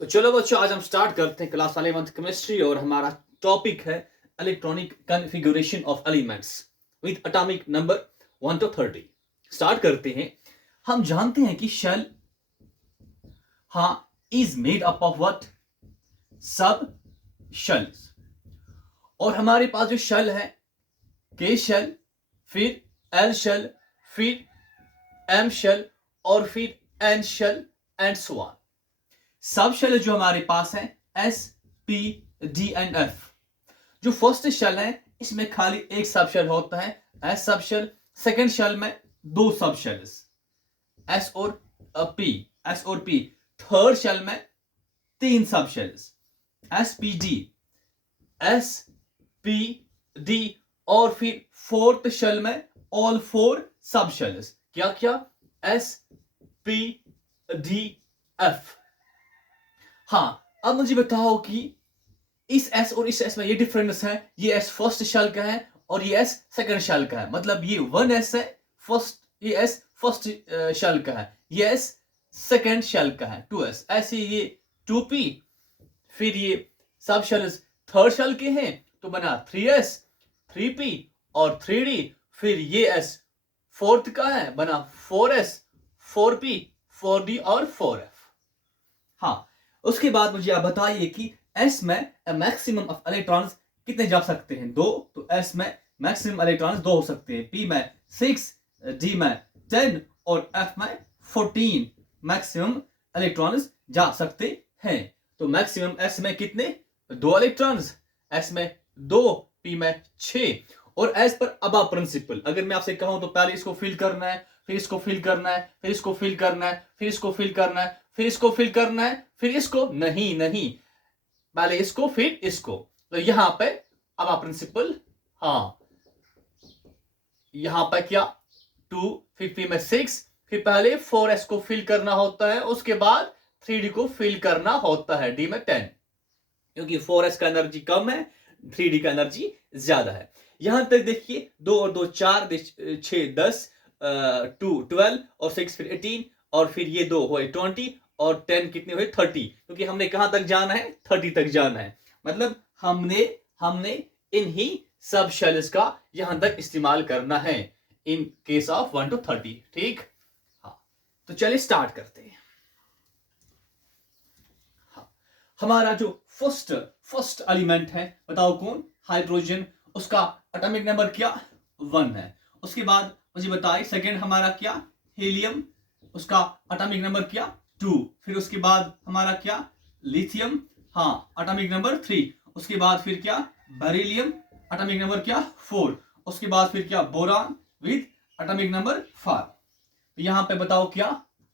तो चलो बच्चों, आज हम स्टार्ट करते हैं क्लास 11th केमिस्ट्री और हमारा टॉपिक है electronic configuration of elements with atomic number 1 to 30। Start करते हैं। हम जानते हैं कि shell is made up of what? Sub shells. और हमारे पास जो शेल है, के शेल, फिर एल शेल, फिर एम शेल और फिर N shell and so on. Sub shell जो हमारे पास है S, P, D and F. जो फर्स्ट शेल है इसमें खाली एक सब शेल होता है, एस सब शेल। सेकेंड शेल में दो सब शेल्स, एस और पी, एस और पी। थर्ड शेल में तीन सब shells, S P D, S P D. और फिर फोर्थ शेल में ऑल फोर सब शेल्स। क्या क्या? S P D F. अब मुझे बताओ कि इस एस और इस एस में ये डिफरेंस है। ये एस फर्स्ट शेल का है और ये एस सेकंड शेल का है। मतलब ये वन एस है फर्स्ट, ये एस फर्स्ट शेल का है, ये एस सेकंड शेल का है, 2s। ऐसे ये 2p, फिर ये सब शेल्स थर्ड शेल के हैं तो बना 3s, 3p और 3d। फिर ये s फोर्थ का है, बना 4s, 4p, 4d और 4f। उसके बाद मुझे आप बताइए कि एस में मैक्सिमम ऑफ इलेक्ट्रॉन्स कितने जा सकते हैं? दो। तो एस में मैक्सिमम इलेक्ट्रॉन्स दो हो सकते हैं, पी में 6, डी में 10 और एफ में 14 मैक्सिमम इलेक्ट्रॉन्स जा सकते हैं। तो मैक्सिमम एस में कितने? दो इलेक्ट्रॉन्स, एस में दो, पी में 6। और एज पर अबा प्रिंसिपल अगर मैं आपसे कहूं तो पहले इसको फिल करना है, फिर इसको फिल करना है, फिर इसको फिल करना है, फिर इसको फिल करना है, फिर इसको फिल करना है, फिर इसको नहीं, पहले इसको फिर इसको। तो यहां पे अब प्रिंसिपल, यहां पर क्या 2, फिर पी में 6, फिर पहले 4s को फिल करना होता है, उसके बाद 3d को फिल करना होता है, डी में 10। क्योंकि 4s का एनर्जी कम है, 3d का एनर्जी ज्यादा है। यहां तक देखिए, 2 और 2 4, 6 10, 2 12 और 6 फिर 18 और फिर ये 2 हुए 20 और 10 कितने हुए? 30। क्योंकि हमने कहां तक जाना है? 30 तक जाना है। मतलब हमने इन ही सब शेल्स का यहां तक इस्तेमाल करना है इन केस ऑफ 1 to 30। ठीक। तो चलिए स्टार्ट करते हैं। हमारा जो फर्स्ट एलिमेंट है, बताओ कौन? हाइड्रोजन। उसका एटॉमिक नंबर क्या? 1 है। उसके बाद मुझे बताइए सेकेंड हमारा क्या? हीलियम। उसका एटॉमिक नंबर क्या? 2। फिर उसके बाद हमारा क्या? Lithium, atomic number 3। उसके बाद फिर क्या? बेरिलियम, एटॉमिक नंबर क्या? 4। उसके बाद फिर क्या? Boron with atomic number 5। तो यहां पे बताओ क्या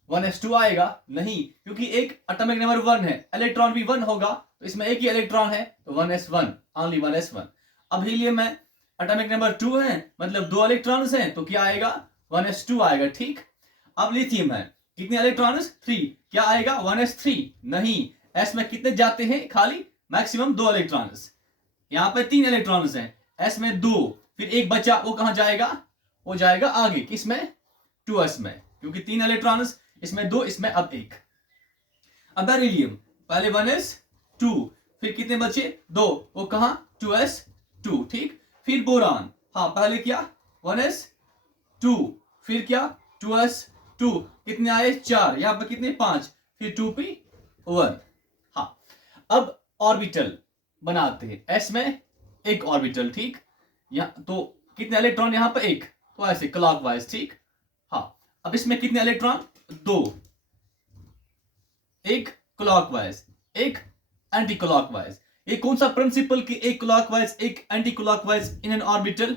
1s2 आएगा? नहीं, क्योंकि एक एटॉमिक नंबर 1 है, इलेक्ट्रॉन भी 1 होगा, तो इसमें एक ही इलेक्ट्रॉन है, तो 1s1, ओनली 1s1। अब हीलियम में एटॉमिक नंबर 2 है, मतलब 2 इलेक्ट्रॉन्स हैं, तो क्या आएगा? 1s2 आएगा। ठीक। अब लिथियम है, कितने इलेक्ट्रॉन्स? 3, क्या आएगा? 1s3। नहीं, एस में कितने जाते हैं? खाली मैक्सिमम 2 इलेक्ट्रॉन्स। यहां पर 3 इलेक्ट्रॉन्स हैं, एस में 2, फिर एक बचा, वो कहां जाएगा? वो जाएगा आगे, किसमें? 2s में, क्योंकि 3 इलेक्ट्रॉन्स, इसमें 2, इसमें अब 1। अब बेरिलियम, पहले 1s2, फिर कितने बचे? 2, वो कहां? 2s2। ठीक। फिर बोरान, पहले क्या? 1s2, फिर क्या? 2s2, कितने आए? 4, यहां पर कितने? 5, फिर 2p1। अब ऑर्बिटल बनाते हैं, एस में एक ऑर्बिटल। ठीक। यहां तो कितने इलेक्ट्रॉन? यहां पर 1, तो ऐसे क्लॉकवाइज। ठीक। अब इसमें कितने इलेक्ट्रॉन? 2, एक क्लॉकवाइज, एक एंटी क्लॉकवाइज। ये कौन सा प्रिंसिपल की एक क्लॉकवाइज एक anti clockwise in an orbital?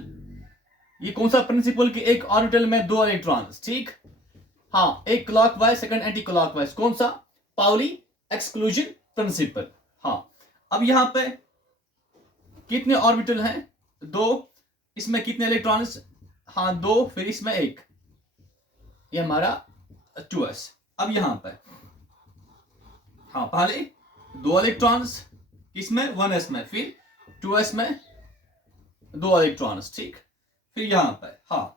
ये कौन सा प्रिंसिपल की एक ऑर्बिटल में 2 इलेक्ट्रॉन्स? ठीक। एक क्लॉकवाइज, सेकंड एंटी क्लॉकवाइज। कौन सा? Pauli exclusion principle. अब यहां पे कितने ऑर्बिटल हैं? 2। इसमें कितने इलेक्ट्रॉन्स? 2, फिर इसमें 1, ये हमारा 2s। अब यहां पर पहले 2 इलेक्ट्रॉन्स, किसमें? 1s में, फिर 2s में 2 इलेक्ट्रॉन्स। ठीक। फिर यहां पर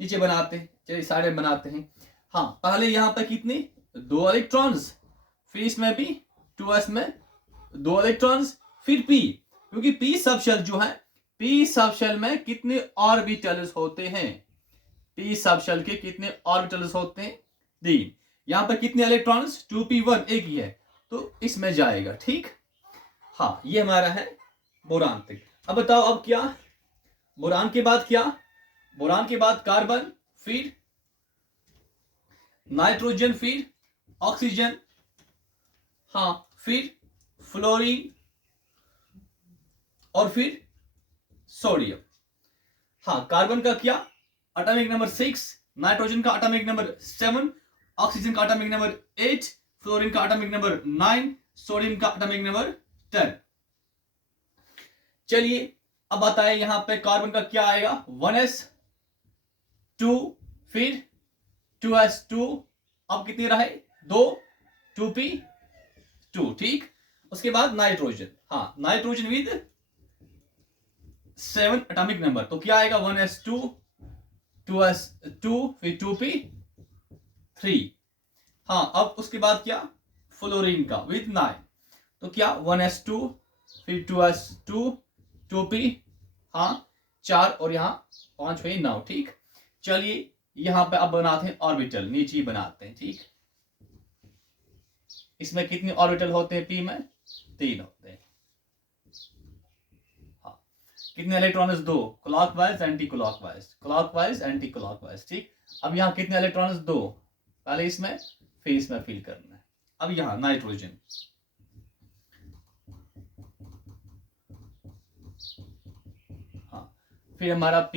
नीचे बनाते हैं, चलिए साइड बनाते हैं। पहले यहां पर कितने? 2 इलेक्ट्रॉन्स, फिर इसमें भी 2s में 2 इलेक्ट्रॉन्स। फिर p, क्योंकि p सब शेल जो है, p सब शेल में कितने ऑर्बिटल्स होते हैं, p सब शेल के कितने ऑर्बिटल्स होते हैं, 3। यहां पर कितने इलेक्ट्रॉन्स, 2p1 एक ही है, तो इसमें जाएगा। ठीक, हाँ ये हमारा है बोरान तक। अब बताओ अब क्या, बोरान के बाद क्या, बोरान के बाद कार्बन, फिर नाइट्रोजन, फिर ऑक्सीजन, हाँ फिर फ्लोरीन और फिर सोडियम। हाँ कार्बन का क्या, एटॉमिक नंबर 6, नाइट्रोजन का एटॉमिक नंबर 7, ऑक्सीजन का एटॉमिक नंबर 8, फ्लोरीन का एटॉमिक नंबर 9, सोडियम का एटॉमिक नंबर 10। चलिए अब बताएं यहां पे कार्बन का क्या आएगा, 1s2, फिर 2s2, अब कितने रहे, 2, 2p2। ठीक, उसके बाद नाइट्रोजन, हाँ नाइट्रोजन विद 7 एटॉमिक नंबर, तो क्या आएगा, 1s2, 2s2, फिर 2p3। हाँ अब उसके बाद क्या, फ्लोरीन का विद 9, तो क्या 1s2, फिर 2s2, 2p, हाँ 4 और यहां 5 हुए 9। ठीक, चलिए यहां पे अब बनाते हैं ऑर्बिटल, नीचे ही बनाते हैं। ठीक, इसमें कितने ऑर्बिटल होते हैं, p में 3 होते हैं। हाँ कितने electrons, 2, clockwise anti clockwise, clockwise anti clockwise. ठीक, अब यहां कितने इलेक्ट्रॉन्स, 2, पहले इसमें फिर इसमें फिल करना है। अब यहां नाइट्रोजन, हाँ फिर हमारा p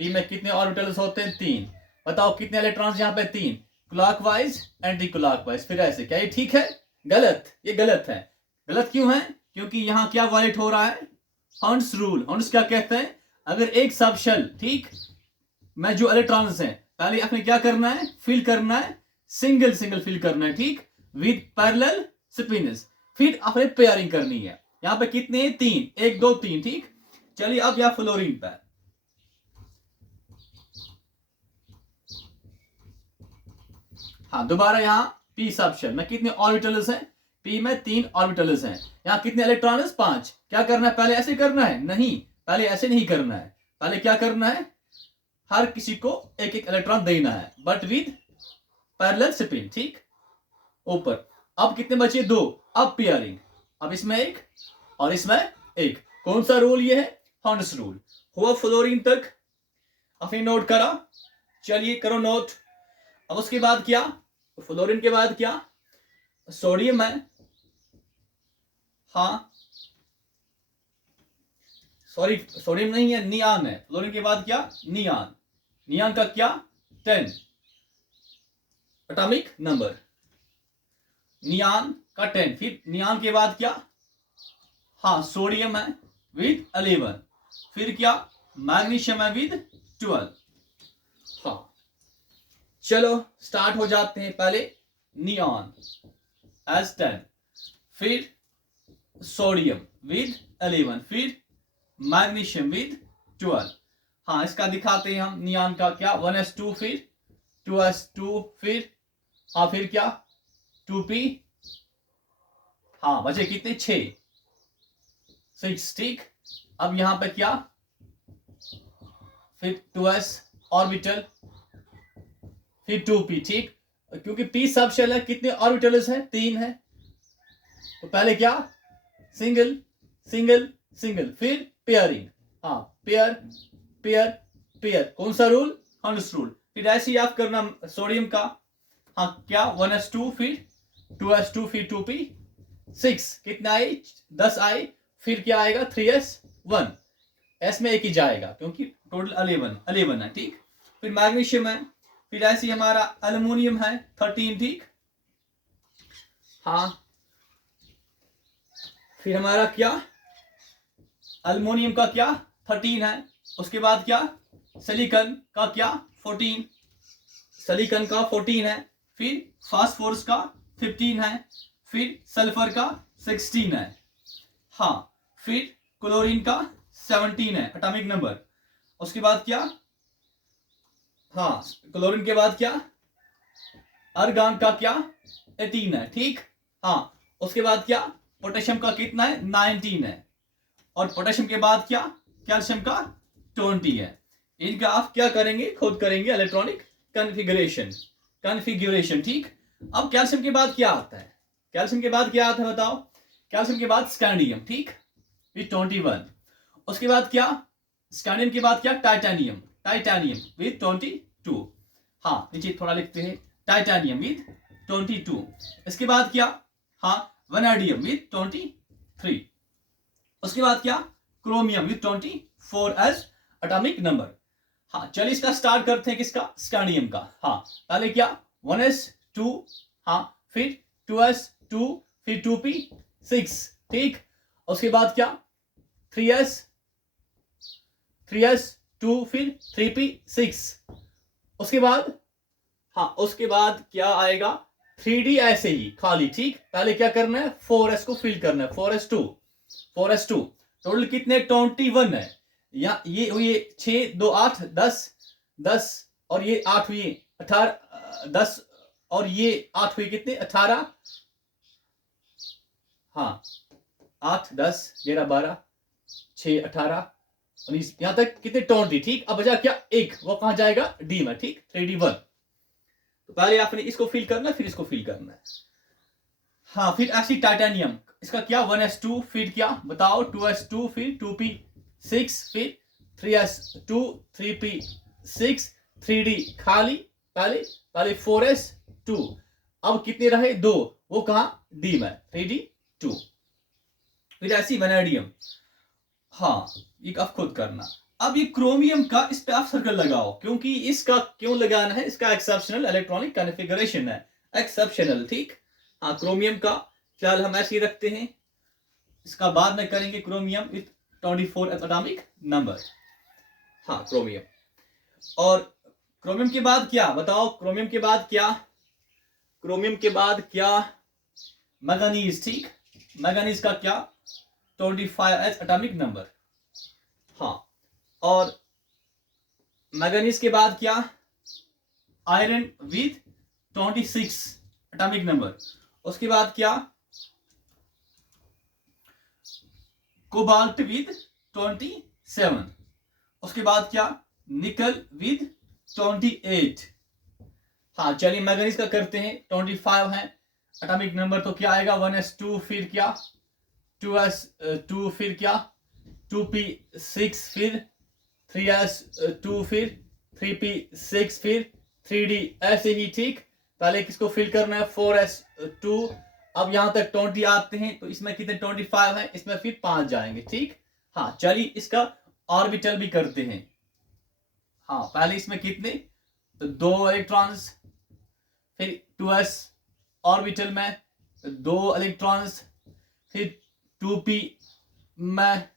में कितने ऑर्बिटल्स होते हैं, 3। बताओ कितने इलेक्ट्रॉन्स यहाँ पे, 3, क्लॉकवाइज एंटी क्लॉकवाइज। फिर ऐसे, क्या ये ठीक है, गलत, ये गलत है। गलत क्यों है, क्योंकि यहाँ क्या वायलेट हो रहा है, हंड्स रूल। हंड्स क्या कहते हैं, अगर एक सब शेल, ठीक, में जो इलेक्ट्रॉन्स हैं, पहले आपने क्या करना है, फिल करना है, सिंगल सिंगल फिल करना है, ठीक, विद पैरेलल स्पिन्स, फिर आपने पेयरिंग करनी है। यहाँ पे कितने, 3, 1 2 3। ठीक, चलिए अब यह फ्लोरीन पर, हाँ दोबारा यहाँ p सब शेल में कितने ऑर्बिटल्स हैं, p में 3 ऑर्बिटल्स हैं। यहाँ कितने इलेक्ट्रॉन्स, 5। क्या करना है, पहले ऐसे करना है, नहीं पहले ऐसे नहीं करना है, पहले क्या करना है, हर किसी को एक एक इलेक्ट्रॉन देना है, बट विद पैरेलल स्पिन। ठीक, ऊपर। अब कितने बचे, 2, अब पेयरिंग, अब इसमें 1 और इसमें 1। कौन सा रूल ये है, हंड्स रूल। हुआ फ्लोरीन तक, आपने नोट करा, चलिए करो नोट। अब उसके बाद क्या, फ्लोरीन के बाद क्या, सोडियम है, हाँ सॉरी सोडियम नहीं है, नियान है। फ्लोरीन के बाद क्या, नियान, नियान का क्या, 10 एटॉमिक नंबर, नियान का 10। फिर नियान के बाद क्या, हाँ सोडियम है विद 11, फिर क्या, मैग्नीशियम है विद 12। हाँ चलो स्टार्ट हो जाते हैं। पहले नियॉन एज 10, फिर सोडियम विद 11, फिर मैग्नीशियम विद 12। हाँ इसका दिखाते हैं हम, नियॉन का क्या, 1s2, फिर 2s2, फिर हाँ फिर क्या, 2p, हाँ बचे कितने, 6। ठीक, अब यहां पे क्या, फिर 2s ऑर्बिटल, फिर 2p। ठीक, क्योंकि p सब शेल है, कितने ऑर्बिटल्स है, 3 है, तो पहले क्या, सिंगल सिंगल सिंगल, फिर पेयरिंग, हाँ पेयर पेयर पेयर। कौन सा रूल, हंड्स रूल। फिर ऐसे ही आप करना सोडियम का, हाँ क्या, 1s2, फिर 2s2, फिर 2p6, कितना आए, 10 आए, फिर क्या आएगा, 3s1, एस में एक ही जाएगा क्योंकि टोटल 11 है। ठीक, फिर मैग्नीशियम है, फिर ऐसे हमारा एल्युमिनियम है 13। ठीक, हाँ फिर हमारा क्या, एल्युमिनियम का क्या, 13 है। उसके बाद क्या, सिलिकॉन का क्या, 14, सिलिकॉन का 14 है। फिर फास्फोरस का 15 है, फिर सल्फर का 16 है, हाँ फिर क्लोरीन का 17 है एटॉमिक नंबर। उसके बाद क्या, हाँ क्लोरीन के बाद क्या, आर्गन का क्या, 18 है। ठीक, हाँ उसके बाद क्या, पोटेशियम का कितना है, 19 है, और पोटेशियम के बाद क्या, कैल्शियम का 20 है। इनका आप क्या करेंगे, खुद करेंगे इलेक्ट्रॉनिक कन्फिगुरेशन, ठीक। अब कैल्शियम के बाद क्या आता है, कैल्शियम के बाद क्या आता है बताओ, कैल्शियम के बाद स्कैंडियम, ठीक, विथ 21। उसके बाद क्या, स्कैंडियम के बाद क्या, टाइटेनियम विथ 22। हाँ नीचे थोड़ा लिखते हैं, टाइटेनियम विथ 22। इसके बाद क्या, हाँ वैनेडियम विथ 23। उसके बाद क्या, chromium with 24 as atomic number. हाँ चलिए इसका स्टार्ट करते हैं, किसका, स्कैंडियम का। हाँ पहले क्या, 1s2, हाँ फिर 2s2, फिर 2p6, ठीक। उसके बाद क्या, 3s2, फिर 3p6। उसके बाद, हाँ उसके बाद क्या आएगा, 3d ऐसे ही खाली, ठीक। पहले क्या करना है, 4s को फिल करना है, 4s2 टोटल कितने, 21 है। या ये हुए 6 2 8 10 और ये 8 हुए 18, 10 और ये 8 हुए कितने, 18, हाँ 8 10 11 12 6 18 19, यहां तक कितने, 20, ठीक। अब बचा क्या, एक, वो कहां जाएगा, डी में, ठीक, 3d1। तो पहले आपने इसको फिल करना है, फिर इसको फिल करना है। हाँ फिर ऐसी टाइटेनियम, इसका क्या, 1s2, फिर क्या बताओ, 2s2, फिर 2p6, फिर 3s2, 3p6, 3d खाली, पहले 4s2। अब कितने रहे, दो, वो कहा, डी में, 3d2। फिर ऐसी वैनेडियम, हाँ ये आप खुद करना। अब ये क्रोमियम का, इस पे आप सर्कल लगाओ, क्योंकि इसका क्यों लगाना है, इसका एक्सेप्शनल इलेक्ट्रॉनिक कॉन्फ़िगरेशन है, एक्सेप्शनल, ठीक। हाँ क्रोमियम का ख्याल हम ऐसे ही रखते हैं, इसका बाद में करेंगे, क्रोमियम विथ 24 एटॉमिक नंबर। हाँ क्रोमियम, और क्रोमियम के बाद क्या बताओ, क्रोमियम के बाद क्या, क्रोमियम के बाद क्या, मैंगनीज, ठीक। मैंगनीज का क्या, 25 एटॉमिक नंबर। हाँ और मैंगनीज के बाद क्या, आयरन विथ 26 एटॉमिक नंबर। उसके बाद क्या, कोबाल्ट विद 27। उसके बाद क्या, निकल विद 28। हाँ चलिए मैग्नीज का करते हैं, 25 है एटॉमिक नंबर, तो क्या आएगा, 1s2, फिर क्या 2s2, फिर क्या 2p6, फिर 3s2, फिर 3p6, फिर 3d ऐसे ही, ठीक। पहले किसको फिल करना है, 4s2। अब यहां तक 20 आते हैं, तो इसमें कितने, 25 है, इसमें फिर 5 जाएंगे, ठीक। हाँ चलिए इसका ऑर्बिटल भी करते हैं। हाँ पहले इसमें कितने, तो 2 इलेक्ट्रॉन्स, फिर 2s ऑर्बिटल में 2 इलेक्ट्रॉन्स, फिर 2p में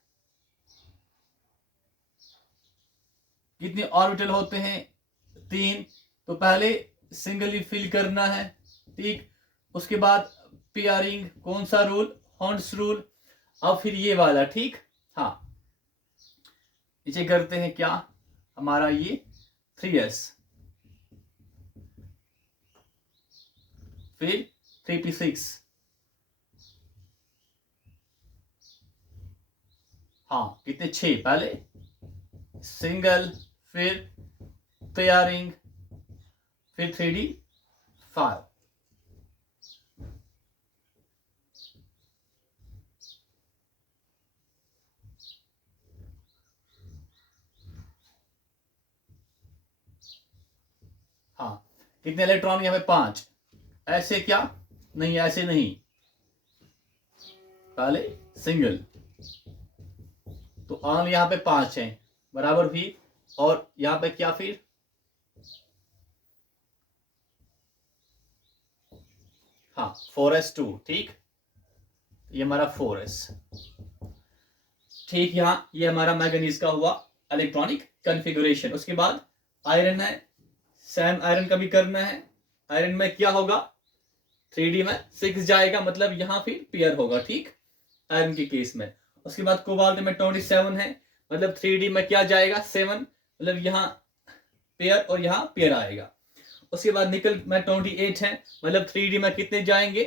कितने ऑर्बिटल होते हैं, 3। तो पहले सिंगली फिल करना है, ठीक। उसके बाद पेयरिंग, कौन सा रूल, हॉर्न्स रूल। अब फिर ये वाला, ठीक। हाँ इसे करते हैं क्या, हमारा ये 3s, फिर 3p6, हाँ कितने, 6, पहले सिंगल, फिर पेयरिंग, फिर 3d5। हाँ कितने इलेक्ट्रॉन, यहाँ पे 5। ऐसे क्या, नहीं ऐसे नहीं, पहले सिंगल, तो ऑन यहाँ पे 5 है बराबर भी, और यहाँ पे क्या, फिर हाँ 4s2, ठीक। ये हमारा 4s, ठीक। यहाँ ये हमारा मैंगनीज का हुआ इलेक्ट्रॉनिक कॉन्फ़िगरेशन। उसके बाद आयरन है, सेम आयरन का भी करना है। आयरन में क्या होगा, 3d में 6 जाएगा, मतलब यहां फिर पेयर होगा, ठीक, आयरन के केस में। उसके बाद कोबाल्ट में 27 है, मतलब 3d में क्या जाएगा, 7, मतलब यहाँ पेयर और यहाँ पेयर आएगा। उसके बाद निकल में 28 है, मतलब 3d में कितने जाएंगे,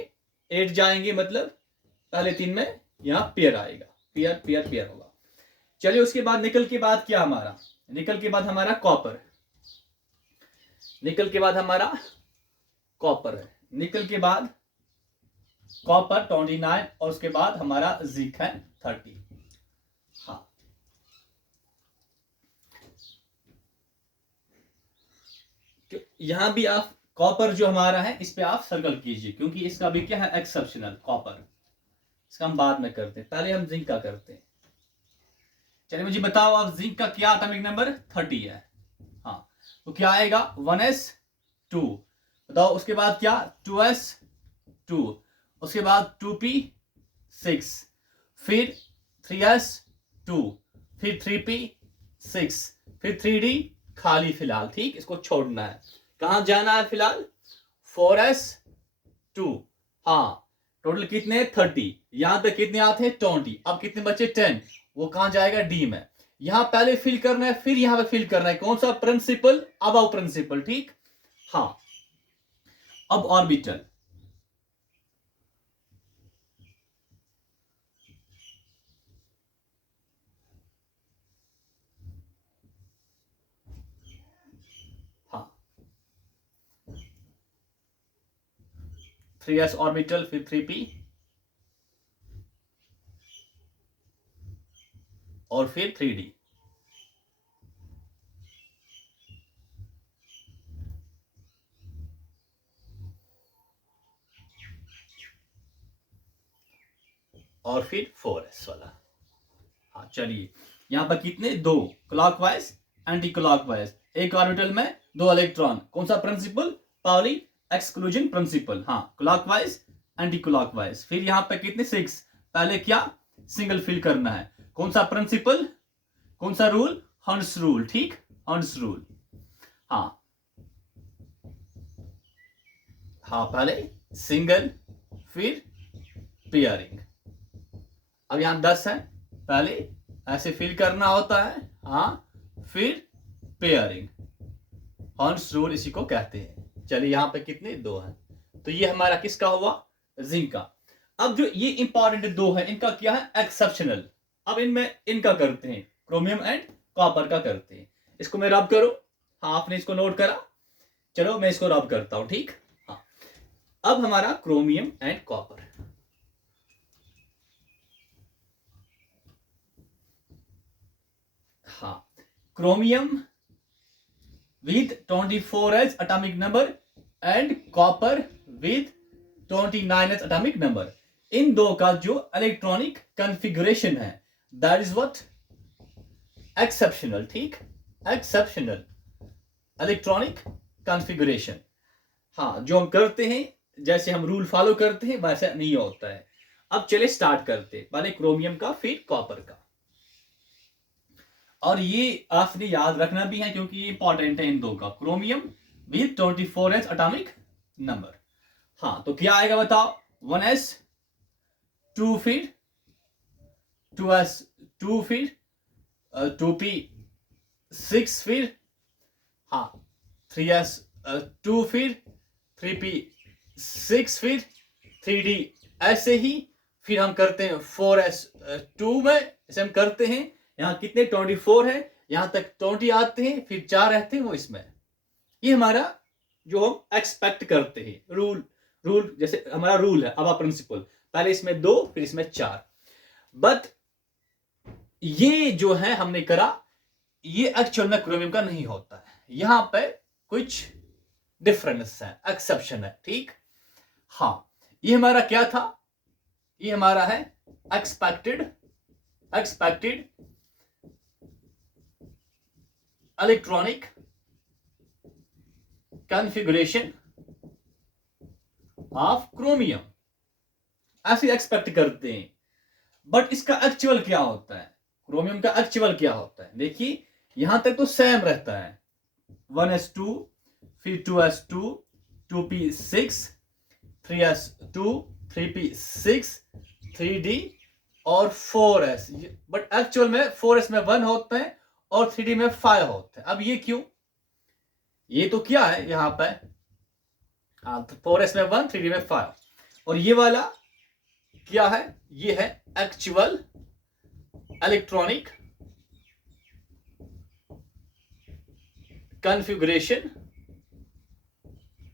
8 जाएंगे, मतलब पहले 3 में यहाँ पेयर आएगा, पेयर पेयर पेयर होगा। चलिए उसके बाद निकल के बाद क्या हमारा, निकल के बाद हमारा कॉपर, निकल के बाद हमारा कॉपर है, निकल के बाद कॉपर 29 और उसके बाद हमारा जिंक है 30। हाँ यहां भी आप कॉपर जो हमारा है इस पे आप सर्कल कीजिए, क्योंकि इसका भी क्या है एक्सेप्शनल कॉपर, इसका हम बाद में करते हैं, पहले हम जिंक का करते हैं। चलिए मुझे बताओ आप जिंक का क्या एटॉमिक नंबर 30 है। हाँ तो क्या आएगा 1s2, बताओ उसके बाद क्या 2s2, उसके बाद 2p6, फिर 3s2, फिर 3p6, फिर 3d खाली फिलहाल, ठीक इसको छोड़ना है, कहां जाना है फिलहाल 4s2। हाँ टोटल कितने 30, यहां पे कितने आते हैं 20, अब कितने बचे 10, वो कहां जाएगा डी में, यहां पहले फिल करना है फिर यहां पे फिल करना है, कौन सा प्रिंसिपल अबव प्रिंसिपल, ठीक। हाँ अब ऑर्बिटल, हाँ 3s ऑर्बिटल, फिर 3p और फिर 3d। और फिर 4s वाला। हाँ चलिए यहां पर कितने दो, क्लॉकवाइज एंटी क्लॉकवाइज, एक ऑर्बिटल में 2 इलेक्ट्रॉन, कौन सा प्रिंसिपल पाउली एक्सक्लूजन प्रिंसिपल। हाँ क्लॉकवाइज एंटी क्लॉकवाइज, फिर यहां पर कितने 6, पहले क्या सिंगल फिल करना है, कौन सा प्रिंसिपल, कौन सा रूल हंस रूल, ठीक हंस रूल। हाँ हाँ पहले सिंगल फिर पेयरिंग, अब यहां 10 है, पहले ऐसे फिल करना होता है, हाँ फिर पेयरिंग, हॉर्न्स रूल इसी को कहते हैं। चलिए यहां पे कितने 2 हैं, तो ये हमारा किसका हुआ जिंक का। अब जो ये इंपॉर्टेंट 2 है इनका क्या है एक्सेप्शनल, अब इनमें इनका करते हैं क्रोमियम एंड कॉपर का करते हैं, इसको मैं रब करूं, हाँ आपने इसको नोट करा, चलो मैं इसको रब करता हूं, ठीक। हाँ अब हमारा क्रोमियम एंड कॉपर, हाँ chromium with 24s atomic number and copper with 29s atomic number, इन दो का जो इलेक्ट्रॉनिक कॉन्फ़िगरेशन है दैट इज व्हाट एक्सेप्शनल, ठीक एक्सेप्शनल इलेक्ट्रॉनिक कॉन्फ़िगरेशन। हाँ जो हम करते हैं जैसे हम रूल फॉलो करते हैं वैसा नहीं होता है। अब चले स्टार्ट करते हैं, पहले क्रोमियम का फिर कॉपर का, और ये आपने याद रखना भी है क्योंकि ये इंपॉर्टेंट है इन दो का, chromium with 24s atomic number. हाँ तो क्या आएगा बताओ 1s2, फिर 2s2, फिर 2p6, फिर हाँ 3s2, फिर 3p6, फिर 3d, ऐसे ही फिर हम करते हैं 4s2 में, ऐसे हम करते हैं, यहां कितने 24 है, यहां तक 20 आते हैं, फिर 4 रहते हैं वो इसमें, ये हमारा जो हम एक्सपेक्ट करते हैं रूल, रूल जैसे हमारा रूल है अब प्रिंसिपल, पहले इसमें 2 फिर इसमें 4, बट ये जो है हमने करा ये एक्चुअल में क्रोमियम का नहीं होता है, यहां पे कुछ डिफरेंस है, एक्सेप्शन है, ठीक। हाँ ये हमारा क्या था, ये हमारा है expected electronic configuration of chromium, ऐसे एक्सपेक्ट करते हैं, बट इसका एक्चुअल क्या होता है, क्रोमियम का एक्चुअल क्या होता है, देखिए यहां तक तो सेम रहता है 1s2, फिर 2s2, 2p6, 3s2, 3p6, 3d और 4s, बट एक्चुअल में 4s में 1 होते हैं और 3d में 5 होते हैं। अब ये क्यों, ये तो क्या है यहां पे, हाँ तो 4s में 1 3d में 5, और ये वाला क्या है, ये है actual electronic configuration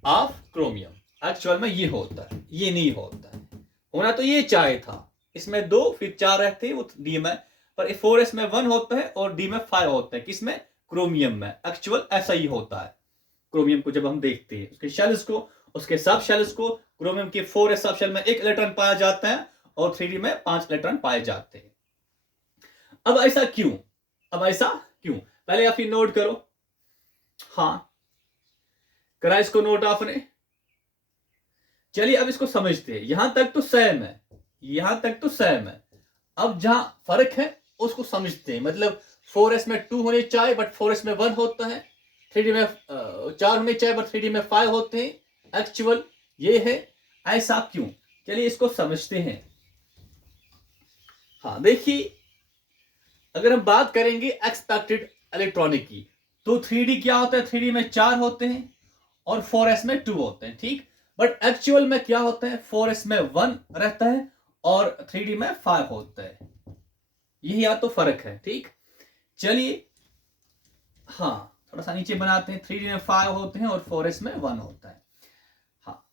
of chromium. Actual में ये होता है, ये नहीं होता है। होना तो ये चाहिए था, इसमें 2 फिर 4 रहते हैं वो डी में, पर 4s में 1 होता है और डी में 5 होता है। किसमें, क्रोमियम में। एक्चुअल ऐसा ही होता है। क्रोमियम को जब हम देखते हैं, उसके शेल्स को, उसके सब शेल्स को, क्रोमियम के 4s सब शेल में 1 इलेक्ट्रॉन पाया जाता है और 3d में 5 इलेक्ट्रॉन पाए जाते हैं। अब ऐसा क्यों, अब ऐसा क्यों, पहले आप ये नोट करो। हाँ, करा इसको नोट आपने। चलिए अब इसको समझते हैं। यहां तक तो सेम है, यहां तक तो सेम है। अब जहां फर्क है उसको समझते हैं। मतलब 4s में 2 होने चाहिए बट 4s में 1 होता है, 3d में 4 होने चाहिए बट 3d में 5 होते हैं। एक्चुअल ये है, ऐसा क्यों, चलिए इसको समझते हैं। हाँ देखिए, अगर हम बात करेंगे एक्सपेक्टेड इलेक्ट्रॉनिक की, तो 3d क्या होता है, 3d में 4 होते हैं और 4s में 2 होते हैं, ठीक। बट एक्चुअल में क्या होता है, 4s में 1 रहता है और 3d में 5 होता है। यही या तो फर्क है, ठीक। चलिए हाँ, थोड़ा सा नीचे बनाते हैं। 3d में 5 होते हैं और 4s में 1 होता है। हाँ,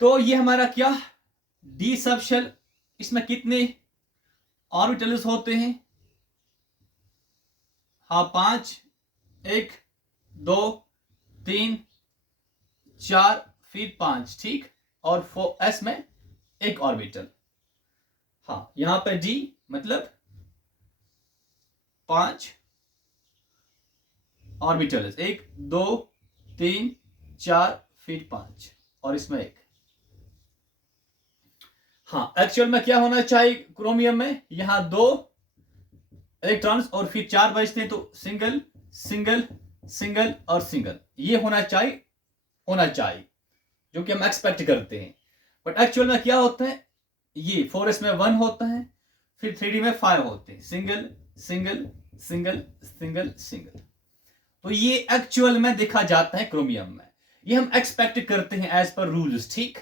तो ये हमारा क्या, डी सब शेल। इसमें कितने ऑर्बिटल्स होते हैं, हाँ 5, 1 2 3 4 फिर 5, ठीक। और 4s में 1 ऑर्बिटल। हाँ, यहां पे डी मतलब 5 ऑर्बिटल्स, 1 2 3 4 फिर 5 और इसमें 1। हाँ, एक्चुअल में क्या होना चाहिए क्रोमियम में, यहां 2 इलेक्ट्रॉन्स और फिर 4 बचते हैं, तो सिंगल सिंगल सिंगल और सिंगल, ये होना चाहिए, होना चाहिए, जो कि हम एक्सपेक्ट करते हैं। बट एक्चुअल में क्या होता है, ये 4s में 1 होता है, फिर 3d में 5 होते हैं, single single single single single. तो ये एक्चुअल में देखा जाता है क्रोमियम में, ये हम एक्सपेक्ट करते हैं एज पर रूल्स, ठीक।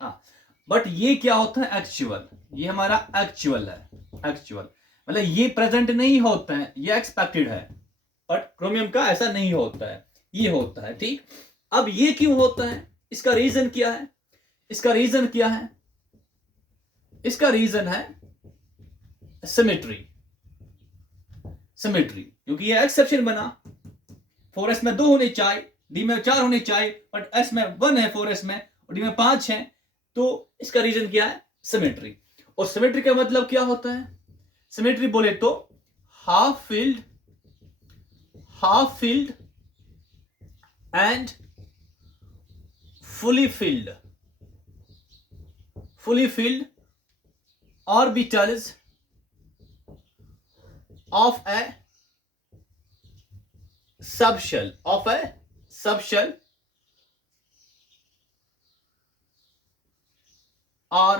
हाँ, बट ये क्या होता है एक्चुअल, ये हमारा एक्चुअल है। एक्चुअल मतलब ये प्रेजेंट नहीं होता है, ये एक्सपेक्टेड है। बट क्रोमियम का ऐसा नहीं होता है, ये होता है, ठीक। अब ये क्यों होता है, इसका रीजन क्या है, इसका रीजन क्या है, इसका रीजन है सिमेट्री। सिमेट्री, क्योंकि ये एक्सेप्शन बना, 4s में 2 होने चाहिए, डी में 4 होने चाहिए, बट s में 1 है 4s में और डी में 5 है। तो इसका रीजन क्या है, सिमेट्री। और सिमेट्री का मतलब क्या होता है, सिमेट्री बोले तो half filled and fully filled orbitals of a subshell or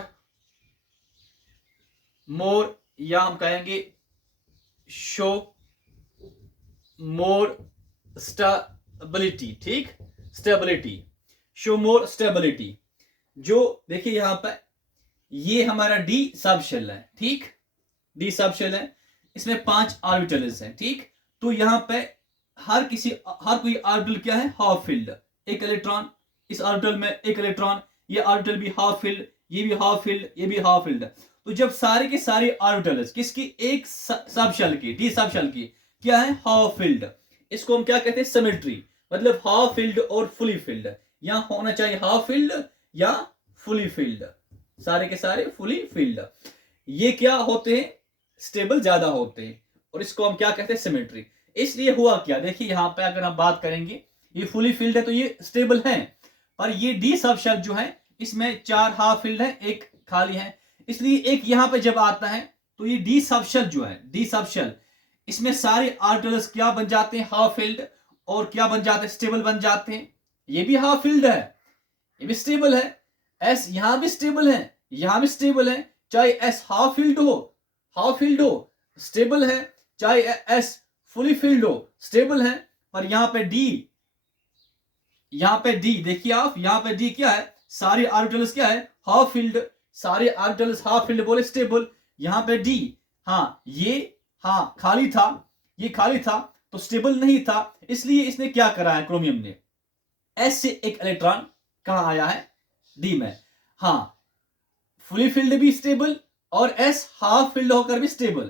more, या हम कहेंगे शो मोर स्टेबिलिटी, ठीक। Stability, show more stability. जो देखिए यहां पर ये हमारा डी सब शेल है, ठीक। डी सब शेल है, इसमें 5 ऑर्बिटल्स हैं, ठीक। तो यहां पे हर कोई ऑर्बिटल क्या है, हाफ फिल्ड। 1 इलेक्ट्रॉन, इस ऑर्बिटल में 1 इलेक्ट्रॉन, ये ऑर्बिटल भी हाफ फिल्ड, ये भी हाफ फिल्ड, ये भी हाफ फिल्ड। तो जब सारे के सारे ऑर्बिटल्स किसकी, एक सब शेल की, डी सब शेल की क्या है, हाफ फिल्ड, इसको हम क्या कहते हैं, सिमेट्री। मतलब हाफ फिल्ड और फुली फिल्ड, यहां होना चाहिए हाफ फिल्ड या फुली फिल्ड, सारे के सारे फुली फिल्ड। ये क्या होते हैं, स्टेबल ज्यादा होते हैं, और इसको हम क्या कहते हैं, सिमेट्री। इसलिए हुआ क्या, देखिए यहां पे अगर हम बात करेंगे, ये फुली फिल्ड है तो ये स्टेबल है, पर ये डी सब शेल जो है इसमें 4 हाफ फिल्ड है, 1 खाली है। इसलिए एक यहां पे जब आता है तो ये डी सब शेल जो है, डी सब शेल, इसमें सारे ऑर्बिटल्स क्या बन जाते हैं, हाफ फिल्ड, और क्या बन जाते हैं, स्टेबल बन जाते हैं। ये भी हाफ फिल्ड है, ये भी स्टेबल है, एस यहां भी स्टेबल है, यहां भी स्टेबल है, चाहे एस हाफ फिल्ड हो, स्टेबल है, चाहे एस फुली फिल्ड हो, स्टेबल है, पर यहां पे डी, देखिए आप, यहां पे डी क्या है, सारे ऑर्बिटल्स क्या है, हाफ फिल्ड, सारे ऑर्बिटल्स हाफ फिल्ड बोले स्टेबल। यहां पे डी, हाँ ये, हाँ खाली था, ये खाली था तो स्टेबल नहीं था, इसलिए इसने क्या करा है क्रोमियम ने, एस से एक इलेक्ट्रॉन कहां आया है, डी में। हाँ फुली फिल्ड भी स्टेबल और एस हाफ फिल्ड होकर भी स्टेबल,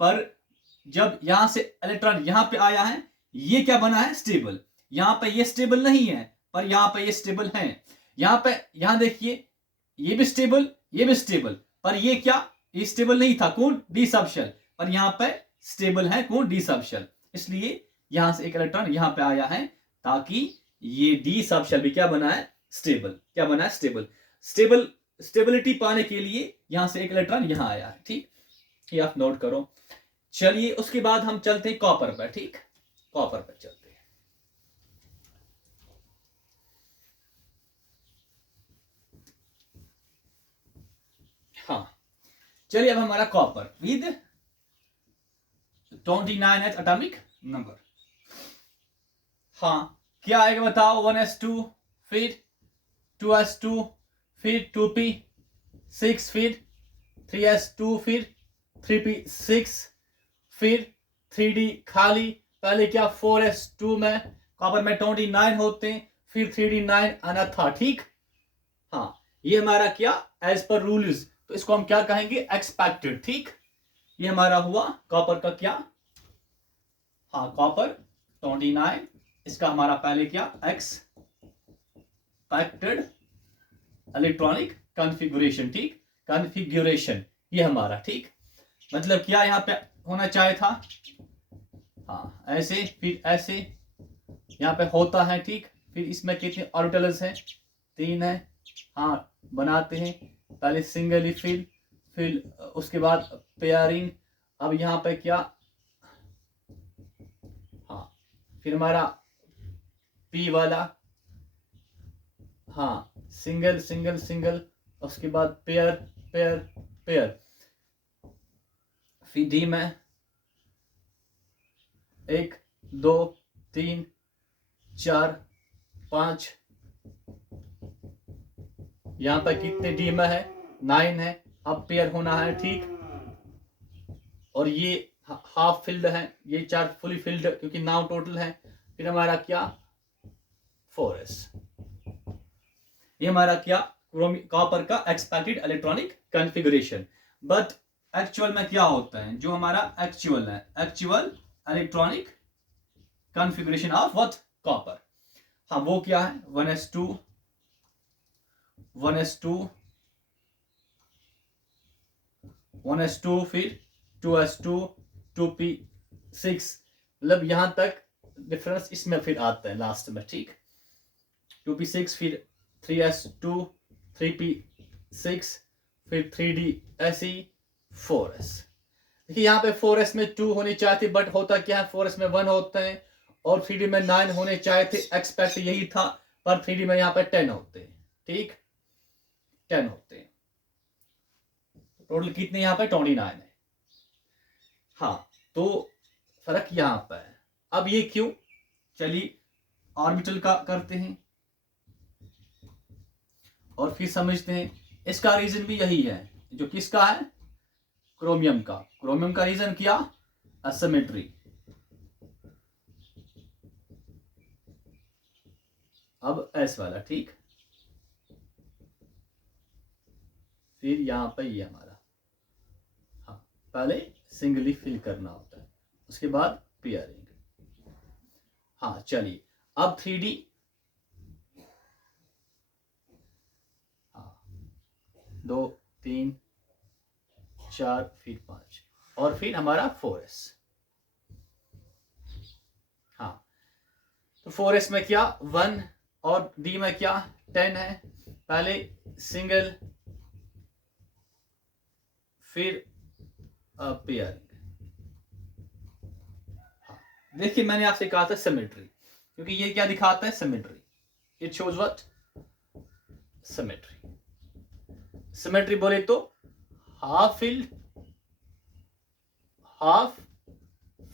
पर जब यहां से इलेक्ट्रॉन यहां पे आया है, ये क्या बना है, स्टेबल। यहां पे ये स्टेबल नहीं है, पर यहां पे ये स्टेबल है। यहां पे, यहां देखिए, ये भी स्टेबल, ये भी स्टेबल, पर ये क्या, ये स्टेबल नहीं था, कौन, डी सबशेल, पर यहां पे स्टेबल है, कौन, डी सबशेल। इसलिए यहां से एक इलेक्ट्रॉन यहां पे आया है, ताकि ये डी सबशेल भी क्या बना है, स्टेबल। क्या बना है, स्टेबल। स्टेबिलिटी पाने के लिए यहां से एक इलेक्ट्रॉन यहां आया है, ठीक, ये आप नोट करो। चलिए उसके बाद हम चलते हैं कॉपर पर, ठीक, कॉपर पर चलते हैं। हाँ चलिए, अब हमारा copper with 29th atomic number. हाँ क्या आएगा बताओ, 1s2, फिर 2s2, फिर 2p6, फिर 3s2, फिर 3p6, फिर 3d खाली, पहले क्या 4s2 में कॉपर में 29 होते हैं, फिर 3d9 आना था, ठीक। हाँ ये हमारा क्या, एज पर रूल्स, तो इसको हम क्या कहेंगे, एक्सपेक्टेड, ठीक। ये हमारा हुआ कॉपर का क्या, हाँ कॉपर 29, इसका हमारा पहले क्या, एक्सपेक्टेड इलेक्ट्रॉनिक कॉन्फ़िगरेशन, ठीक, कॉन्फ़िगरेशन ये हमारा, ठीक। मतलब क्या यहां पे होना चाहिए था, हाँ ऐसे, फिर ऐसे, यहां पे होता है, ठीक। फिर इसमें कितने ऑर्बिटल्स हैं, 3 है, हाँ बनाते हैं, पहले सिंगली फिर उसके बाद पेयरिंग। अब यहां पे क्या, हाँ फिर हमारा पी वाला, हाँ सिंगल सिंगल सिंगल, उसके बाद पेयर पेयर पेयर, फिर डी में 1 2 3 4 5, यहां पर कितने डी में है, 9 है, अब पेयर होना है, ठीक। और ये हाफ फिल्ड है, ये 4 फुली फिल्ड, क्योंकि 9 टोटल है। फिर हमारा क्या, 4s, ये हमारा क्या, कॉपर का expected electronic configuration. But actual में क्या होता है, जो हमारा एक्चुअल है, actual electronic configuration of what, copper, हाँ वो क्या है, 1s2 फिर 2s2 2p6, मतलब यहां तक डिफरेंस इसमें फिर आता है लास्ट में, ठीक। 2p6, फिर 3s2 3p6, फिर 3d ऐसे 4s। देखिए यहाँ पे 4s में 2 होनी चाहिए, बट होता क्या है, 4s में 1 होते हैं, और 3d में 9 होने चाहिए थे, एक्सपेक्ट यही था, पर 3d में यहाँ पे 10 होते हैं, ठीक, 10 होते हैं। टोटल कितने यहाँ पे 29 है, हाँ तो फर्क यहाँ पे है। अब ये क्यों, चलिए ऑर्बिटल का करते हैं और फिर समझते हैं। इसका रीजन भी यही है, जो किसका है, क्रोमियम का रीजन क्या, असिमेट्री। अब एस वाला, ठीक, फिर यहां पर ये हमारा, हाँ पहले सिंगली फिल करना होता है, उसके बाद पेयरिंग। हाँ चलिए अब 3D, हाँ 2 3 4 फिर 5, और फिर हमारा 4s। हाँ तो 4s में क्या 1, और D में क्या 10 है, पहले सिंगल फिर पेयरिंग। हाँ देखिए मैंने आपसे कहा था सिमेट्री, क्योंकि ये क्या दिखाता है, symmetry, it shows what, symmetry. Symmetry बोले तो half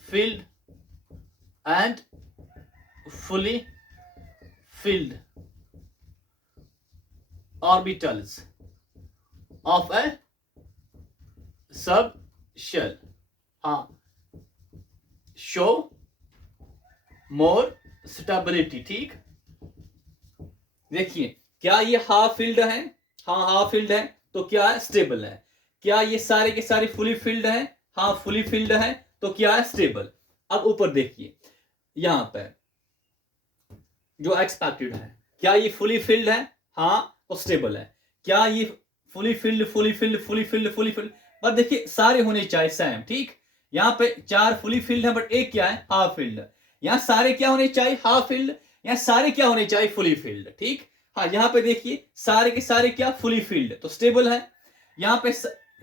filled and fully filled orbitals of a subshell, हाँ, show more stability. ठीक, देखिए क्या ये हाफ फिल्ड है? हाँ हाफ फिल्ड है, तो क्या है? स्टेबल है. क्या ये सारे के सारे फुली फिल्ड है? हाँ फुली फिल्ड है, तो क्या है? स्टेबल. अब ऊपर देखिए यहां पे जो एक्सपेक्टेड है, क्या ये फुली फिल्ड है? हाँ तो स्टेबल है. क्या ये fully filled fully filled fully filled fully filled? पर देखिए सारे होने चाहिए सेम. ठीक, यहाँ पे 4 फुली फिल्ड है बट एक क्या है? Half filled. यहाँ सारे क्या होने चाहिए? Half filled. यहाँ सारे क्या होने चाहिए? Fully filled. ठीक, हाँ यहाँ पे देखिए सारे के सारे क्या? फुली फिल्ड, तो स्टेबल है. यहाँ पे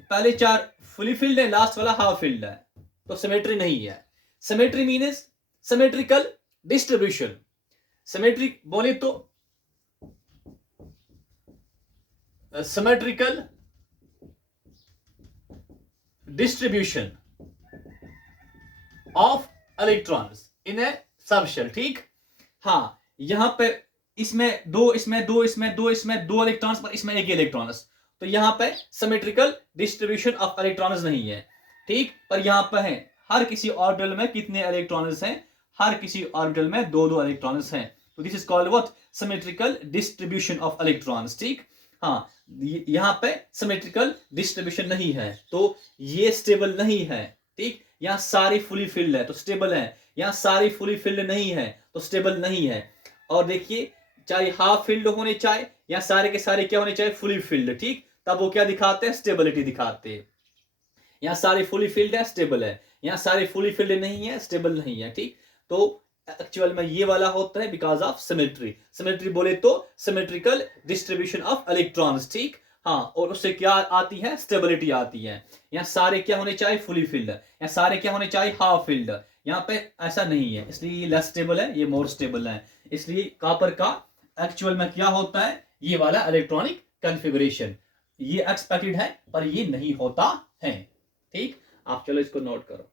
पहले 4 फुली फिल्ड है, लास्ट वाला हाफ फिल्ड है, तो सिमेट्री नहीं है. Symmetry means symmetrical distribution. Symmetric बोले तो symmetrical distribution of electrons in A subshell. ठीक, हाँ यहां पे इसमें दो इलेक्ट्रॉन्स, पर इसमें एक इलेक्ट्रॉन्स, तो यहां पे सिमेट्रिकल डिस्ट्रीब्यूशन ऑफ इलेक्ट्रॉन्स नहीं है. ठीक, पर यहां पे है हर किसी ऑर्बिटल में कितने इलेक्ट्रॉन्स हैं? हर किसी ऑर्बिटल में 2 इलेक्ट्रॉन्स हैं. तो this is called what? Symmetrical distribution of electrons. ठीक, हाँ यहां पे सिमेट्रिकल डिस्ट्रीब्यूशन नहीं है, तो ये स्टेबल नहीं है. ठीक, यहां सारी फुली फिल्ड है तो स्टेबल है, यहां सारी फुली फिल्ड नहीं है तो स्टेबल नहीं है. और देखिए चाहे हाफ फिल्ड होने चाहिए या सारे के सारे क्या होने चाहिए? Fully filled. ठीक, तब वो क्या दिखाते हैं? स्टेबिलिटी दिखाते हैं. यहाँ सारे फुली फिल्ड है, स्टेबल है. यहाँ सारे फुली फिल्ड नहीं है, स्टेबल नहीं है. ठीक, तो एक्चुअल में ये वाला होता है बिकॉज ऑफ सिमेट्री. सिमेट्री बोले तो सिमेट्रिकल डिस्ट्रीब्यूशन ऑफ इलेक्ट्रॉन्स. ठीक, हाँ, और उससे क्या आती है? स्टेबिलिटी आती है. यहाँ सारे क्या होने चाहिए? Fully filled. यहाँ सारे क्या होने चाहिए? Half filled. यहाँ पे ऐसा नहीं है, इसलिए ये लेस स्टेबल है, ये मोर स्टेबल है. इसलिए कॉपर का एक्चुअल में क्या होता है? ये वाला इलेक्ट्रॉनिक कॉन्फ़िगरेशन. ये एक्सपेक्टेड है पर ये नहीं होता है. ठीक, आप चलो इसको नोट करो.